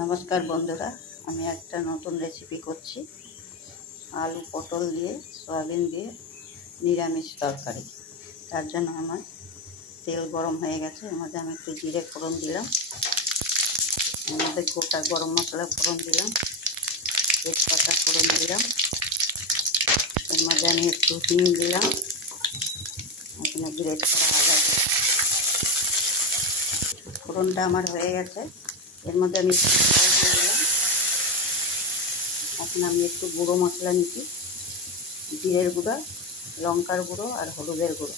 নমস্কার বন্ধুরা, আমি একটা নতুন রেসিপি করছি। আলু পটল দিয়ে সয়াবিন দিয়ে নিরামিষ তরকারি। তার জন্য আমার তেল গরম হয়ে গেছে। এর মধ্যে আমি একটু জিরে ফোড়ন দিলাম, এর মধ্যে গোটা গরম মশলা ফোড়ন দিলাম, তেজপাতা ফোড়ন দিলাম, এর মধ্যে আমি একটু হিং দিলাম, এখানে গ্রেট করা আদা দিলাম। ফোড়নটা আমার হয়ে গেছে। এর মধ্যে আমি একটু জল দিয়ে দিলাম। এখন আমি একটু গুঁড়ো মশলা নিচ্ছি, জিরের গুঁড়ো, লঙ্কার গুঁড়ো আর হলুদের গুঁড়ো।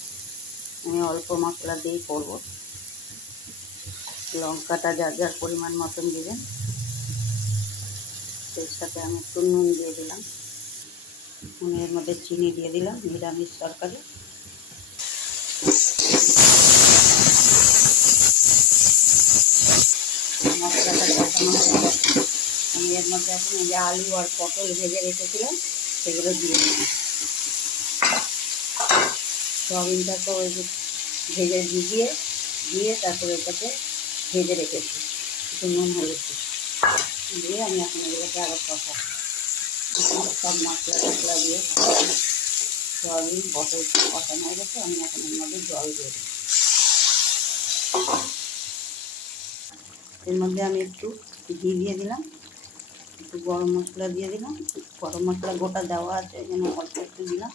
আমি অল্প মশলা দিয়েই করব। লঙ্কাটা যার যার পরিমাণ মতন দেবেন। এর সাথে আমি একটু নুন দিয়ে দিলাম। আমি এর মধ্যে চিনি দিয়ে দিলাম। নিরামিষ তরকারি। মশলাটা কষানো হয়ে গেছে। আমি এর মধ্যে এখন যে আলু আর পটল ভেজে রেখেছিলাম সেগুলো দিয়ে দিলাম। সয়াবিনটাকে ওই ভেজে দিয়ে তারপরে এটাকে ভেজে রেখেছি একটু নুন হলুদ দিয়ে। আমি এখন এগুলোকে আরও কষা সব মশলা টশলা দিয়ে সয়াবিন পটল কষানো হয়ে গেছে। আমি এখন এর মধ্যে জল দিয়ে দিই। এর মধ্যে আমি একটু ঘি দিয়ে দিলাম, একটু গরম মশলা দিয়ে দিলাম। গরম মশলা গোটা দেওয়া আছে, এই জন্য অল্প একটু দিলাম।